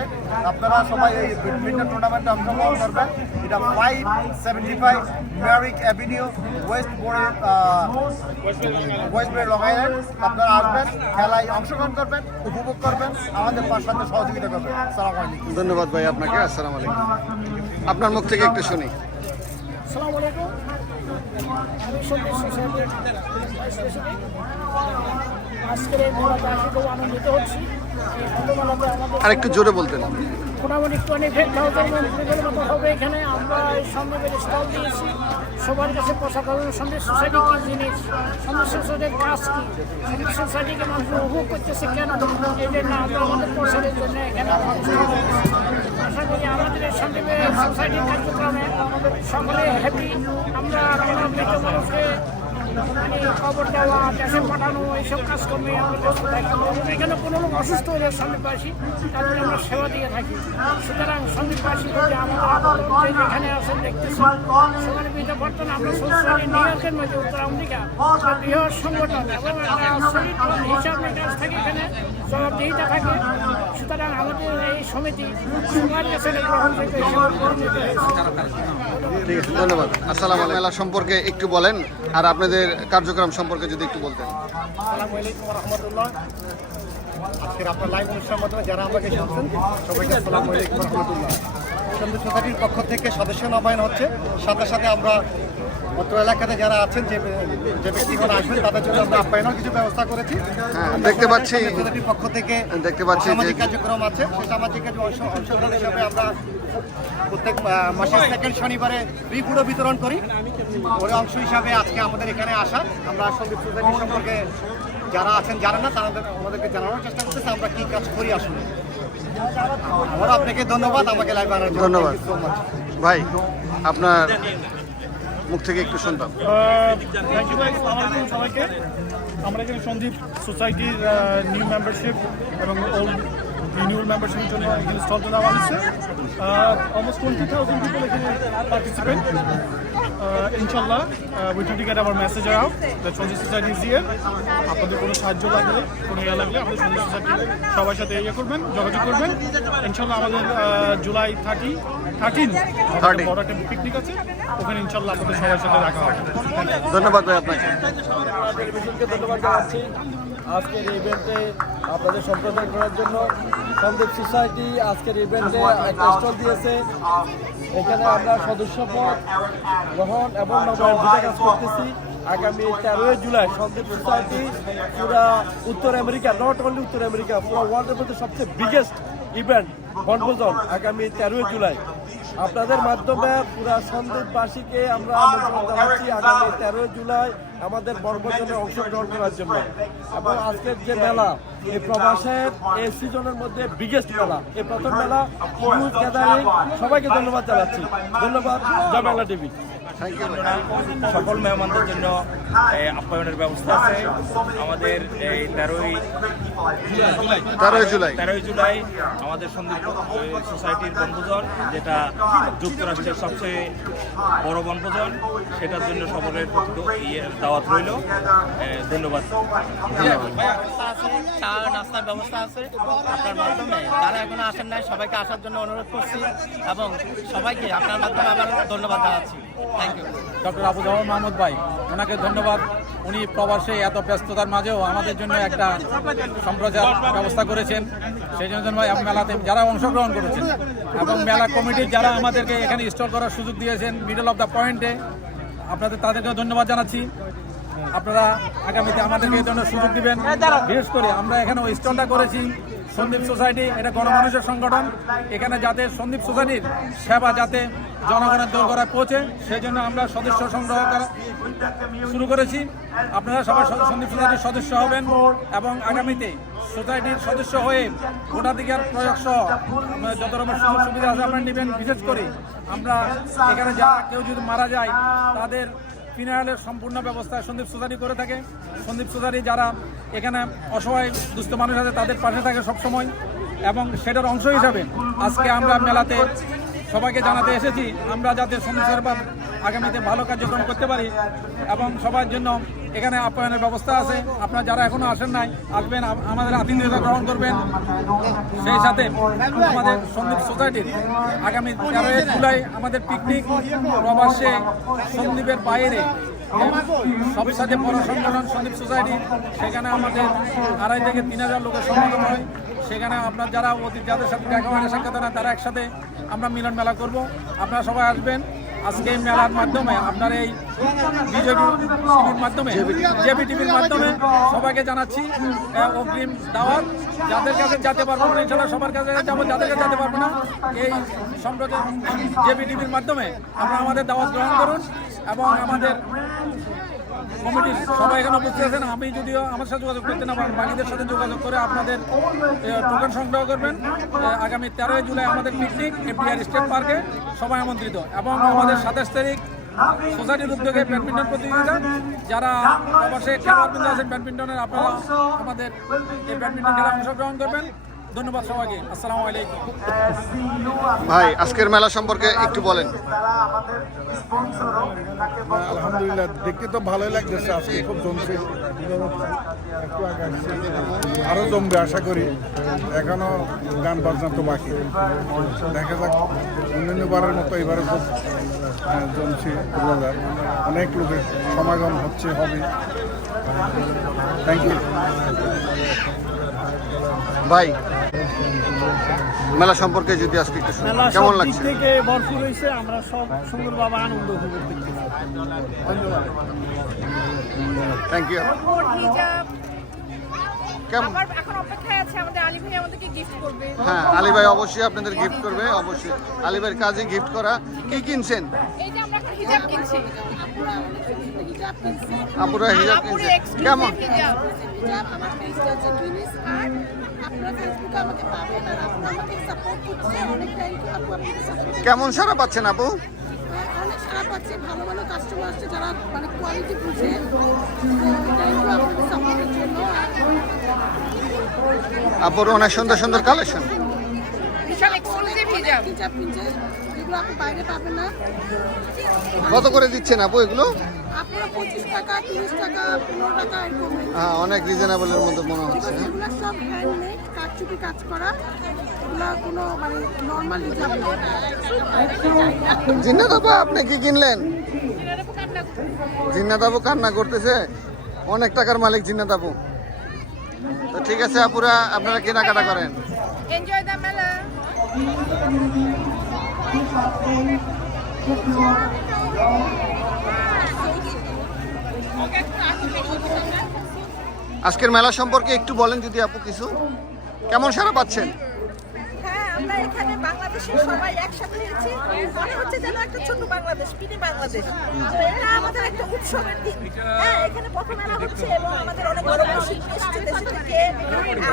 আপনারা সবাই এই ব্যাডমিন্টন টুর্নামেন্টে অংশগ্রহণ করবেন। এটা 575 Merrick Avenue Westbury Long Island. আপনারা আসবেন, খেলায় অংশগ্রহণ করবেন, উপভোগ করবেন, আমাদের সাথে সহযোগিতা করবেন। আসসালামু আলাইকুম। ধন্যবাদ ভাই আপনাকে। আসসালামু আলাইকুম। আপনার মুখ থেকে একটু শুনি। আসসালামু আলাইকুম। আমি সন্দীপ সোসাইটির ভাইস প্রেসিডেন্ট। আজকের এই মেলাতে আসে খুব আনন্দিত হচ্ছি। এই মেলাতে আমাদের আর একটু জোরে বলতেন। মোটামুটি 25,000 মতো হবে এখানে। আমরা এই সন্দীপের স্টল দিয়েছি, সবার কাছে প্রচার করবেন সন্দীপ সোসাইটি কী জিনিস, সন্দীপ সোসাইটির কাজ কী, সন্দীপ সোসাইটিকে মানুষ উপভোগ করতেছে কেন, এই জন্য আমরা আমাদের প্রচারের জন্য এখানে আশা করি আমাদের এই সন্দীপের সোসাইটির কার্যক্রমে সকলে হ্যাপি। আমরা মৃত মানুষকে খবর দেওয়া, দেশে পাঠানো, এইসব কাজকর্মে আমরা ব্যস্ত থাকি। এখানে কোনো লোক অসুস্থ হলে সন্দীপবাসী তাদের আমরা সেবা দিয়ে থাকি। সুতরাং সন্দীপবাসী যদি আমাদের যেখানে আছেন দেখতেছি সেখানে বিদ্যাপর্তন আমরা সোসাইটি নিউ ইয়র্কের মধ্যে উত্তর আমেরিকা বৃহৎ সংগঠন এবং হিসাব নিকাশ থাকে, এখানে জবাবদিহিতা থাকে। সুতরাং আমাদের এই সমিতি সবার কাছে গ্রহণযোগ্য হিসেবে পরিণত হয়েছে। ঠিক আছে, ধন্যবাদ। আসসালামু আলাইকুম। মেলা সম্পর্কে একটু বলেন আর আপনাদের কার্যক্রম সম্পর্কে যদি একটু বলতেন। আসসালামু আলাইকুম রহমতুল্লাহ। আজকের আপনার লাইভ অনুষ্ঠানের মাধ্যমে যারা আমাকে শুনছেন সবাইকে আসসালামু আলাইকুম ওয়া রাহমাতুল্লাহ। সন্দীপ সোসাইটির পক্ষ থেকে সদস্য নবায়ন হচ্ছে, সাথে সাথে আমরা অত্র এলাকাতে যারা আছেন যে ব্যক্তিগণ আসবেন তাদের জন্য আমরা আপ্যায়নের কিছু ব্যবস্থা করেছি। হ্যাঁ, দেখতে পাচ্ছি সোসাইটির পক্ষ থেকে সামাজিক কার্যক্রম আছে, সেই সামাজিক অংশগ্রহণ হিসাবে আমরা প্রত্যেক মাসের সেকেন্ড শনিবারে ফ্রি ফুডও বিতরণ করি। ওর অংশ হিসাবে আজকে আমাদের এখানে আসা, আমরা সন্দীপ সোসাইটি সম্পর্কে যারা আছেন জানেন না তাদের আমাদেরকে জানানোর চেষ্টা করতেছে আমরা কি কাজ করি আসলে। আমার আপনাকে ধন্যবাদ আমাকে লাইভ আনার জন্য। ধন্যবাদ Thank you so much. ভাই, আপনার মুখ থেকে একটু শুনতাম। থ্যাংক ইউ ভাই, আসসালামু আলাইকুম সবাইকে। আমরা এখানে সন্দীপ সোসাইটির নিউ মেম্বারশিপ এবং ওল্ড রিনিউয়াল মেম্বারশিপের জন্য এখানে স্টল দেওয়া হচ্ছে। অলমোস্ট 20,000 people এখানে পার্টিসিপেন্ট। ইনশাল্লাহ we try to get our message out that Sandwip society is here. আপনাদের কোনো সাহায্য লাগলে, কোনো ইয়ে লাগলে আমাদের সন্দীপ সোসাইটি সবার সাথে ইয়ে করবেন, যোগাযোগ করবেন। ইনশাল্লাহ আমাদের জুলাই 13 বড় একটা পিকনিক আছে, ওখানে ইনশাল্লাহ আপনাদের সবার সাথে দেখা হবে। ধন্যবাদ ভাই আপনাকে। ধন্যবাদ জানাচ্ছি আজকের ইভেন্টে আপনাদের সম্প্রদান করার জন্য। সন্দীপ সোসাইটি আজকের ইভেন্টে একটা স্টল দিয়েছে, এখানে আমরা সদস্যপদ গ্রহণ এবং নবায়ন দুটো কাজ করতেছি। আগামী 13 জুলাই সন্দীপ সোসাইটি পুরা উত্তর আমেরিকা, নট অনলি উত্তর আমেরিকা, পুরো ওয়ার্ল্ডের মধ্যে সবচেয়ে বিগেস্ট ইভেন্ট বনভোজন আগামী 13 জুলাই। আপনাদের মাধ্যমে পুরা সন্দীপবাসীকে আমরা আমন্ত্রণ জানাচ্ছি আগামী 13 জুলাই আমাদের বনভোজনে অংশগ্রহণ করার জন্য। এবং আজকের যে মেলা, এই প্রবাসের এই সিজনের মধ্যে বিগেস্ট মেলা, এই প্রথম মেলা, হিউজ গ্যাদারিং। সবাইকে ধন্যবাদ জানাচ্ছি। ধন্যবাদ, জয় বাংলা টিভি। সকল মেহমানদের জন্য আপ্যায়নের ব্যবস্থা আছে। আমাদের এই 13 জুলাই আমাদের সন্দীপ সোসাইটির বনভোজন, যেটা যুক্তরাষ্ট্রের সবচেয়ে বড় বনভোজন, সেটার জন্য সকলের দাওয়াত রইল। ধন্যবাদ। চা নাস্তার ব্যবস্থা আছে আপনার মাধ্যমে। যারা এখনো আসেন নাই সবাইকে আসার জন্য অনুরোধ করছি এবং সবাইকে আপনার মাধ্যমে আবার ধন্যবাদ জানাচ্ছি। Thank you. Doctor Abu Jamal Mahmud ভাই, ওনাকে ধন্যবাদ। উনি প্রবাসে এত ব্যস্ততার মাঝেও আমাদের জন্য একটা সম্প্রচার ব্যবস্থা করেছেন। সেই জন্য ভাই মেলাতে যারা অংশগ্রহণ করেছেন এবং মেলা কমিটির যারা আমাদেরকে এখানে স্টল করার সুযোগ দিয়েছেন মিডল অফ দ্য পয়েন্টে, তাদেরকেও ধন্যবাদ জানাচ্ছি। আপনারা আগামীতে আমাদেরকে এই ধরনের সুযোগ দিবেন। বিশেষ করে আমরা এখানে ওই স্টলটা করেছি সন্দীপ সোসাইটি, এটা গণমানুষের সংগঠন। এখানে যাতে সন্দীপ সোসাইটির সেবা যাতে জনগণের দোরগোড়ায় পৌঁছে, সেই জন্য আমরা সদস্য সংগ্রহ করা শুরু করেছি। আপনারা সবাই সন্দীপ সোসাইটির সদস্য হবেন এবং আগামীতে সোসাইটির সদস্য হয়ে ভোটাধিকার প্রয়োগ সহ যত রকমের সুযোগ সুবিধা আছে আপনারা নেবেন। বিশেষ করে আমরা এখানে যারা কেউ যদি মারা যায় তাদের ফিনারেলের সম্পূর্ণ ব্যবস্থা সন্দীপ সোসাইটি করে থাকে। সন্দীপ সোসাইটি যারা এখানে অসহায় দুস্থ মানুষ আছে তাদের পাশে থাকে সবসময়, এবং সেটার অংশ হিসাবে আজকে আমরা মেলাতে সবাইকে জানাতে এসেছি আমরা যাতে সন্দীপ সোসাইটি আগামীতে ভালো কার্যক্রম করতে পারি এবং সবার জন্য এখানে আপ্যায়নের ব্যবস্থা আছে। আপনারা যারা এখনো আসেন নাই আসবেন, আমাদের আতিথেয়তা গ্রহণ করবেন। সেই সাথে আমাদের সন্দীপ সোসাইটির আগামী 13 জুলাই আমাদের পিকনিক প্রবাসে সন্দীপের বাইরে সবসাথে বড় সংগঠন সন্দীপ সোসাইটি, সেখানে আমাদের 2,500 থেকে 3,000 লোকের সমাগম হয়। সেখানে আপনার যারা অতীত যাদের সাথে দেখা হয় না, সাক্ষাৎ হয় না, তারা একসাথে আমরা মিলন মেলা করব। আপনারা সবাই আসবেন। আজকে এই মেলার মাধ্যমে আপনার এই বিজেপির মাধ্যমে জেবি টিভির মাধ্যমে সবাইকে জানাচ্ছি অগ্রিম দাওয়াত। যাদের কাছে যেতে পারবো না ইনশাআল্লাহ সবার কাছে যাবো, যাদের কাছে যেতে পারবো না এই সম্প্রচার জেবি টিভির মাধ্যমে আপনারা আমাদের দাওয়াত গ্রহণ করুন। এবং আমাদের কমিটির সবাই এখানে উপস্থিত আছেন। আমি যদিও আমার সাথে যোগাযোগ করতে না পারেন, বাকিদের সাথে যোগাযোগ করে আপনাদের টোকেন সংগ্রহ করবেন। আগামী 13 জুলাই আমাদের পিকনিক এফডিআর স্টেট পার্কে, সবাই আমন্ত্রিত। এবং আমাদের 27 তারিখ সোসাইটির উদ্যোগে ব্যাডমিন্টন প্রতিযোগিতা, যারা প্রবাসে খেলোয়াড়বৃন্দ আছেন ব্যাডমিন্টনের, আপনারা আমাদের এই ব্যাডমিন্টন খেলায় অংশগ্রহণ করবেন। ধন্যবাদ সবাইকে। আসসালামু আলাইকুম। ভাই, আজকের মেলা সম্পর্কে একটু বলেন। আলহামদুলিল্লাহ, দেখতে তো ভালোই লাগতেছে। আজকে খুব জমছে, একটু আগে আসছে, আরও জমবে আশা করি। এখনো গান বাজনা তো বাকি, দেখা যাক। অন্যান্যবারের মতো এবারে খুব জমছে, অনেক লোকের সমাগম হবে। Thank you. ভাই মেলা সম্পর্কে যদি আজকে একটু শুনি, কেমন লাগছে? থেকে ভরপুর হয়েছে, আমরা সব সুন্দরভাবে আনন্দ উপভোগ করতেছি। ধন্যবাদ। Thank you. কেমন? আবার এখন অপেক্ষায় আছে, আমাদের আলী ভাই আমাদেরকে গিফট করবে। হ্যাঁ, আলী ভাই অবশ্যই আপনাদের গিফট করবে, অবশ্যই। আলী ভাইয়ের কাজে গিফট করা। কি কিনছেন? এই যে আমরা এখন হিজাব কিনছি। আপুরা হিজাব কিনছেন, কেমন? আমার পেজটা হচ্ছে টুইনিস আর্ট। আপনারা ফেসবুকে আমাকে পাবেন, আর আপনারা আমাকে সাপোর্ট করছেন। অনেক থ্যাংক ইউ আপু, আপনাকে সাপোর্ট কেমন সারা পাচ্ছেন আপু? অনেক সারা পাচ্ছে, ভালো ভালো কাস্টমার আসছে যারা মানে কোয়ালিটি বুঝে। থ্যাংক ইউ আপনাদের সাপোর্টের জন্য। আপুর অনেক সুন্দর সুন্দর কালেকশন। বিশাল এক্সক্লুসিভ হিজাব কিনছে, যেগুলো আপনি বাইরে পাবেন না। কত করে দিচ্ছেন আপু এগুলো? আপনারা 25 টাকা, 30 টাকা, 15 টাকা এরকম। হ্যাঁ, অনেক রিজনেবলের মধ্যে মনে হচ্ছে। এগুলো সব হ্যান্ডমেড, কারচুপি কাজ করা। এগুলো কোনো মানে নর্মাল হিজাব না। জিন্নাত আপু, আপনি কি কিনলেন? জিন্নাত আপু কান্না করতেছে, অনেক টাকার মালিক জিন্নাত আপু। তো ঠিক আছে আপুরা, আপনারা কেনাকাটা করেন। এনজয় দ্য মেলা। আজকের মেলা সম্পর্কে একটু বলেন যদি আপু কিছু। কেমন সারা পাচ্ছেন? হ্যাঁ, আমরা এখানে বাংলাদেশের সবাই একসাথে হয়েছি, মনে হচ্ছে যেন একটা ছোট বাংলাদেশ, মিনি বাংলাদেশ। তো এটা আমাদের একটা উৎসবের দিন। হ্যাঁ, এখানে পথ মেলা হচ্ছে এবং আমাদের অনেক বড় বড় শিল্পী এসেছে দেশ থেকে,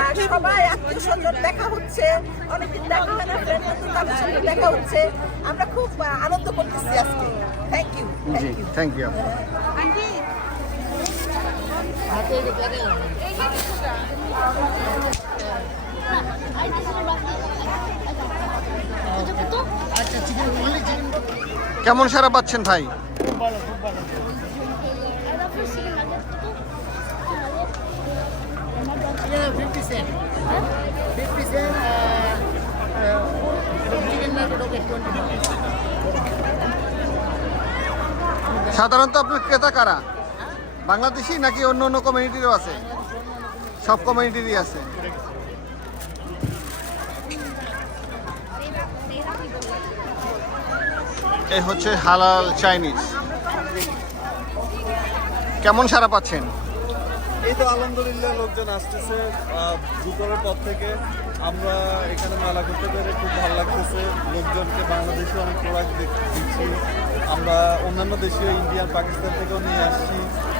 আর সবাই আত্মীয় স্বজন দেখা হচ্ছে, অনেকদিন দেখা হয় না, ফ্রেন্ড বন্ধু তাদের সাথে দেখা হচ্ছে। আমরা খুব আনন্দ করতেছি আজকে। Thank you. জি, থ্যাংক ইউ। আন্টি কেমন সারা পাচ্ছেন ভাই? সাধারণত আপনার ক্রেতা কারা? বাংলাদেশি নাকি অন্য অন্য কমিউনিটিরও আছে? সব কমিউনিটিরই আছে। এই হচ্ছে হালাল চাইনিজ। কেমন সারা পাচ্ছেন? এই তো আলহামদুলিল্লাহ, লোকজন আসতেছে দুপুরের পর থেকে। আমরা এখানে মেলা করতে পেরে খুব ভালো লাগতেছে। লোকজনকে বাংলাদেশে অনেক প্রোডাক্ট দিচ্ছি, আমরা অন্যান্য দেশীয় ইন্ডিয়ান পাকিস্তান থেকেও নিয়ে আসছি।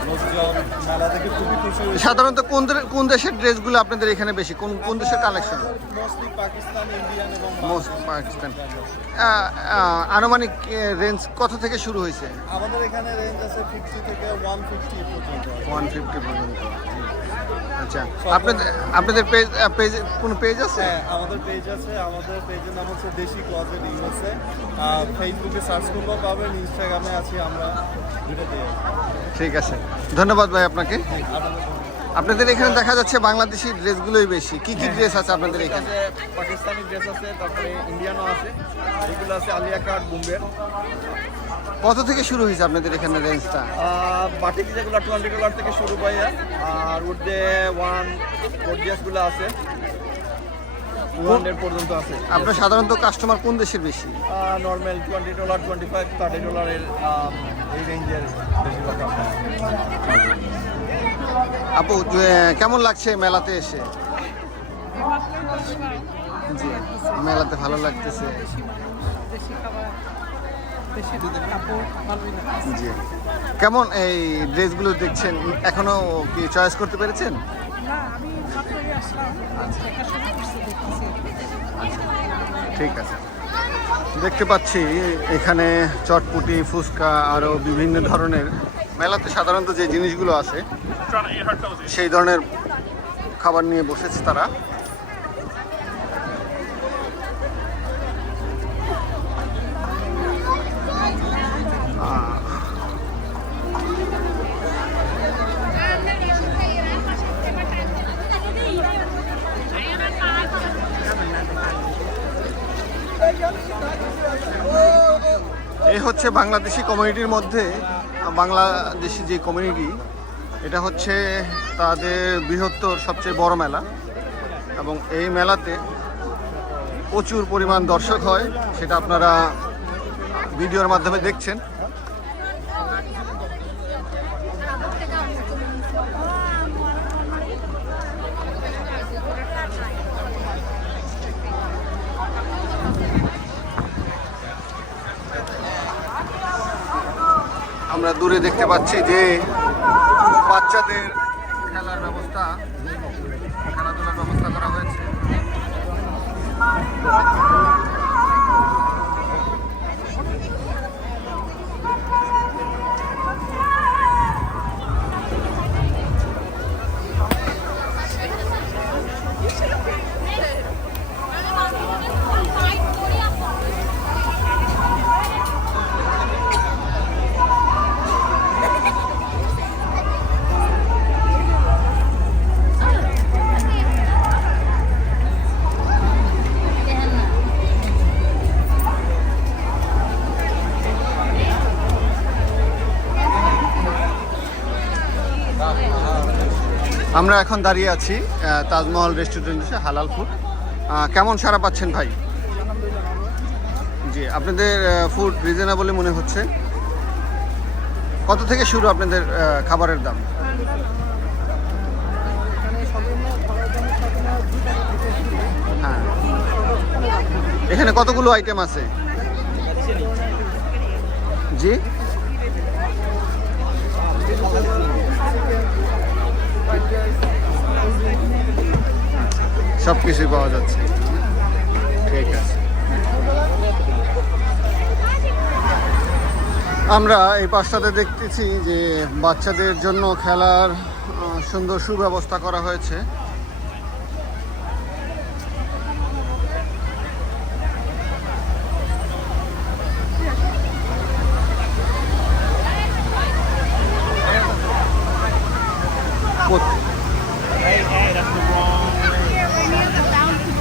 লোকজন মেলা থেকে খুবই খুশি হয়েছে। সাধারণত কোন দেশের ড্রেসগুলো আপনাদের এখানে বেশি? কোন দেশের কালেকশন? মোস্টলি পাকিস্তান, ইন্ডিয়ান এবং মোস্ট পাকিস্তান। আনুমানিক রেঞ্জ কত থেকে শুরু হয়েছে? আমাদের এখানে রেঞ্জ আছে 50 থেকে 150 পর্যন্ত। 150 পর্যন্ত। আচ্ছা, আপনাদের পেজ কোনো পেজ আছে? হ্যাঁ, আমাদের পেজ আছে। আমাদের পেজের নাম হচ্ছে দেশি ক্লজেট ইউএসএ। ফেসবুকে সার্চ করলেও পাবেন, ইনস্টাগ্রামে আছি আমরা, দুটোতে। ঠিক আছে, ধন্যবাদ ভাই আপনাকে। আপনাদের এখানে দেখা যাচ্ছে বাংলাদেশি ড্রেসগুলোই বেশি। কি কি ড্রেস আছে আপনাদের এখানে? পাকিস্তানি ড্রেস আছে, তারপরে ইন্ডিয়ানও আছে, এগুলো আছে আলিয়া কাট, বোম্বের। কত থেকে শুরু হয়েছে আপনাদের এখানে রেঞ্জটা? বাটিক যেগুলো $20 থেকে শুরু পাইয়া, আর উর্দে 1 গর্জিয়াসগুলো আছে 200 পর্যন্ত আছে। আপনার সাধারণত কাস্টমার কোন দেশের বেশি? নর্মাল $20, $25, $30 এর এই রেঞ্জের বেশিরভাগ কাস্টমার। আপু, কেমন লাগছে মেলাতে এসে? জি, মেলাতে ভালো লাগতেছে। জি, কেমন এই ড্রেসগুলো দেখছেন? এখনো কি চয়েস করতে পেরেছেন? ঠিক আছে, দেখতে পাচ্ছি এখানে চটপুটি, ফুচকা, আরও বিভিন্ন ধরনের মেলাতে সাধারণত যে জিনিসগুলো আছে সেই ধরনের খাবার নিয়ে বসেছে তারা। এই হচ্ছে বাংলাদেশি কমিউনিটির মধ্যে, বাংলাদেশি যে কমিউনিটি, এটা হচ্ছে তাদের বৃহত্তর সবচেয়ে বড় মেলা। এবং এই মেলাতে প্রচুর পরিমাণ দর্শক হয়, সেটা আপনারা ভিডিওর মাধ্যমে দেখছেন। আমরা দূরে দেখতে পাচ্ছি যে বাচ্চাদের খেলার ব্যবস্থা, খেলাধুলার ব্যবস্থা করা হয়েছে। আমরা এখন দাঁড়িয়ে আছি তাজমহল রেস্টুরেন্টে, হালাল ফুড। কেমন সাড়া পাচ্ছেন ভাই? জি, আপনাদের ফুড রিজনেবল মনে হচ্ছে। কত থেকে শুরু আপনাদের খাবারের দাম? হ্যাঁ, এখানে কতগুলো আইটেম আছে? জি, সব কিছুই পাওয়া যাচ্ছে। ঠিক আছে, আমরা এই পাশটাতে দেখতেছি যে বাচ্চাদের জন্য খেলার সুন্দর সুব্যবস্থা করা হয়েছে।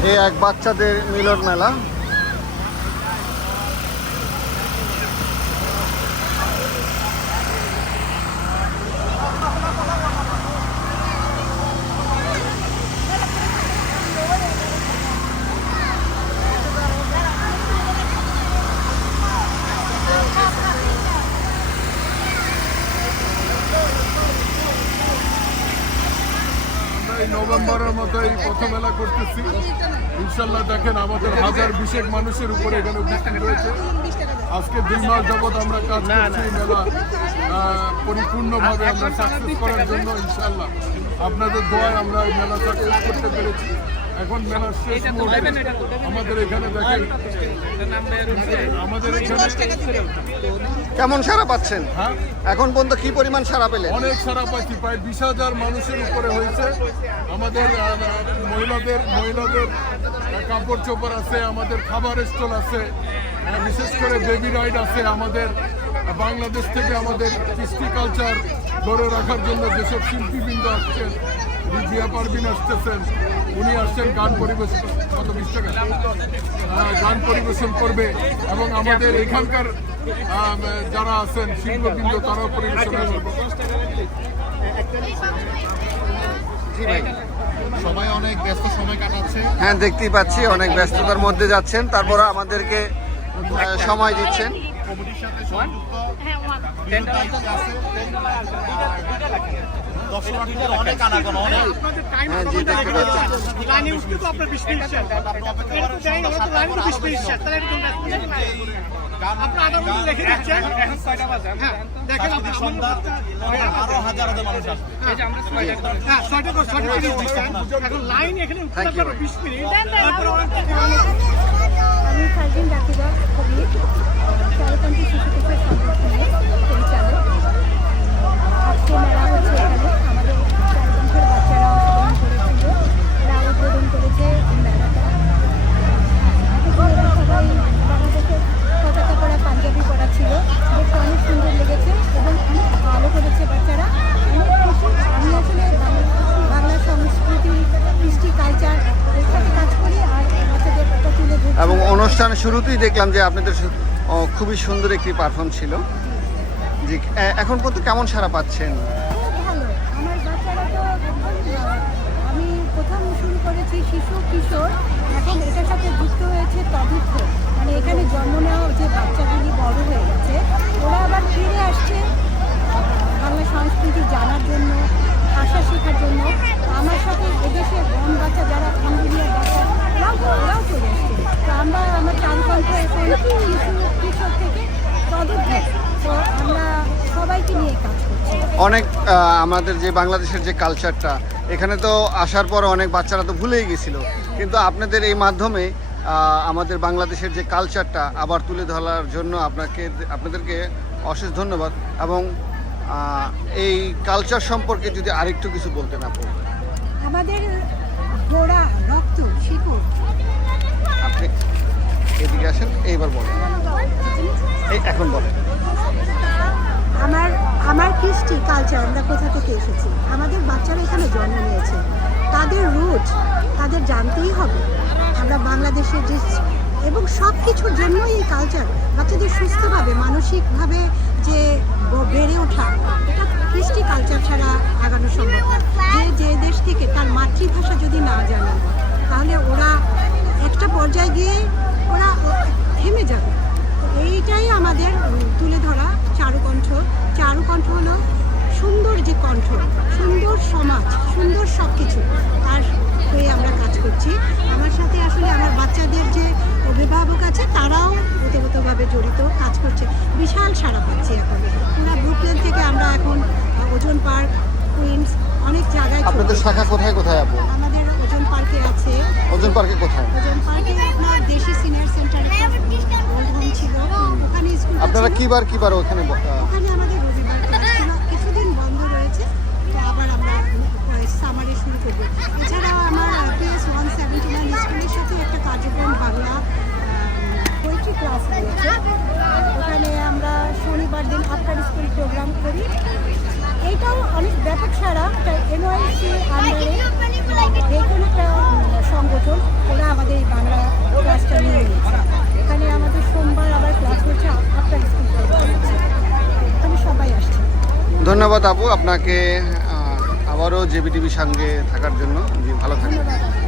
এই এক বাচ্চাদের মিলন মেলা। নভেম্বরের মতো এই প্রথম মেলা করতেছি। ইনশাল্লাহ দেখেন আমাদের 1000-20 মানুষের উপরে এখানে উপস্থিত হয়েছে। আজকে 2 মাস যাবত আমরা কাজ করছি মেলা পরিপূর্ণভাবে আমরা সাকসেস করার জন্য। ইনশাল্লাহ আপনাদের দোয়ায় আমরা এই মেলা সাকসেস করতে পেরেছি। এখন মেলার শেষ মুহূর্তে আমাদের এখানে দেখেন, আমাদের এখানে কেমন সাড়া পাচ্ছেন? হ্যাঁ, এখন পর্যন্ত কি পরিমাণ সাড়া পেলেন? অনেক সারা পাচ্ছি, প্রায় 20,000 মানুষের উপরে হয়েছে। আমাদের মহিলাদের কাপড় চোপড় আছে, আমাদের খাবার স্টল আছে, বিশেষ করে বেবি রাইড আছে। আমাদের বাংলাদেশ থেকে আমাদের কৃষ্টি কালচার ধরে রাখার জন্য যেসব শিল্পীবৃন্দ আসছেন, রিজিয়া পারভিন আসতেছেন, উনি আসছেন গান পরিবেশন, কত 20 টাকা গান পরিবেশন করবে। এবং আমাদের এখানকার যারা আছেন শিল্পবৃন্দ তারাও পরিবেশন করবে। সবাই অনেক ব্যস্ত সময় কাটাচ্ছে। হ্যাঁ, দেখতেই পাচ্ছি অনেক ব্যস্ততার মধ্যে যাচ্ছেন, তারপরে আমাদেরকে সময় দিচ্ছেন। কমিটির সাথে সংযুক্ত দর্শনার্থীদের অনেক আনাগোনা, অনেক হ্যাঁ, জি, দেখতে পাচ্ছি। আরো হাজার মানুষ আসবে। আমি ফারদিন রাকিবা কবির, চলপন্থী শিশু কিশোর সংগঠনের পরিচালক। আজকে মেলা হচ্ছে এখানে, আমাদের চলপন্থীর বাচ্চারা অংশগ্রহণ করেছিল, ওরা উদ্বোধন করেছে মেলাটা। সবাই বাংলাদেশের পতাকা পরা পাঞ্জাবি পরা ছিল, দেখতে অনেক সুন্দর লেগেছে এবং অনেক ভালো করেছে বাচ্চারা, অনেক খুশি। আমি আসলে বাংলা সংস্কৃতি, কৃষ্টি কালচার এর সাথে কাজ করি, আর বাচ্চাদের তুলে ধরছি। এবং অনুষ্ঠানের শুরুতেই দেখলাম যে আপনাদের খুবই সুন্দর একটি পারফর্ম ছিল। জি, এখন পর্যন্ত কেমন সাড়া পাচ্ছেন? খুব ভালো, আমার বাচ্চারা তো আমি প্রথম শুরু করেছি শিশু কিশোর এখন এটার সাথে যুক্ত হয়েছে তদুর্থ, মানে এখানে জন্ম নেওয়া যে বাচ্চাগুলি বড় হয়ে গেছে, ওরা আবার ফিরে আসছে বাংলা সংস্কৃতি জানার জন্য, ভাষা শেখার জন্য। আমার সাথে এদেশের বন বাচ্চা যারা ইঞ্জিনিয়ার বাচ্চা ওরাও চলে আসছে। তো আমরা আমার চারুকণ্ঠ এখন শিশু কিশোর থেকে তদুর্ধ, তো আমরা সবাইকে নিয়ে কাজ করছি। অনেক আমাদের যে বাংলাদেশের যে কালচারটা, এখানে তো আসার পর অনেক বাচ্চারা তো ভুলেই গেছিল, কিন্তু আপনাদের এই মাধ্যমে আমাদের বাংলাদেশের যে কালচারটা আবার তুলে ধরার জন্য আপনাদেরকে অশেষ ধন্যবাদ। এবং এই কালচার সম্পর্কে যদি আরেকটু কিছু বলতেন আপু। আমাদের গোড়া রক্ত শিকড়। আপনি এদিকে আসেন, এইবার বলেন, এখন বলেন। আমার কৃষ্টি কালচার, আমরা কোথা থেকে এসেছি, আমাদের বাচ্চারা এখানে জন্ম নিয়েছে, তাদের রুট তাদের জানতেই হবে। আমরা বাংলাদেশের যে এবং সব কিছুর জন্যই এই কালচার, বাচ্চাদের সুস্থভাবে মানসিকভাবে যে বেড়ে ওঠা, এটা কৃষ্টি কালচার ছাড়া আগানো সম্ভব না। যে দেশ থেকে তার মাতৃভাষা যদি না জানে, তাহলে ওরা একটা পর্যায়ে গিয়ে ওরা থেমে যাবে। এইটাই আমাদের তুলে ধরা চারুকণ্ঠ। চারুকণ্ঠ হলো সুন্দর যে কণ্ঠ, সুন্দর সমাজ, সুন্দর সব কিছু, তার হয়ে আমরা কাজ করছি। আমার সাথে আসলে আমার বাচ্চাদের যে অভিভাবক আছে, তারাও ওতপ্রোতভাবে জড়িত কাজ করছে। বিশাল সাড়া পাচ্ছি এখন। পুরা ব্রুকলেন থেকে আমরা এখন ওজন পার্ক, কুইন্স, অনেক জায়গায়। আপনাদের শাখা কোথায় কোথায় আপু? আমাদের ওজন পার্কে আছে। ওজন পার্কে কোথায়? ওজন পার্কে আপনার দেশি সিনিয়র সেন্টার ওল্ড হোম ছিল, ওখানে স্কুল। আপনারা কিবার ওখানে? ওখানে আমাদের রবিবার ক্লাস ছিল, কিছুদিন বন্ধ রয়েছে, তো আবার আমরা সামারে শুরু করবো। এছাড়াও আমার PS 179 স্কুলের সাথে একটা কার্যক্রম বাংলা পোয়েট্রি ক্লাস রয়েছে, ওখানে আমরা শনিবার দিন আফটার স্কুল প্রোগ্রাম করি। এইটাও অনেক ব্যাপক সারা NYC আন্ডারে যে কোনো একটা সংগঠন, ওরা আমাদের এই বাংলা ক্লাসটা নিয়ে নিয়েছে। এখানে আমাদের সোমবার আবার ক্লাস হচ্ছে, আফটার স্কুল প্রোগ্রাম হচ্ছে, এখানে সবাই আসছে। ধন্যবাদ আপু আপনাকে আবারও JBTV সঙ্গে থাকার জন্য। ভালো থাকবেন। ধন্যবাদ।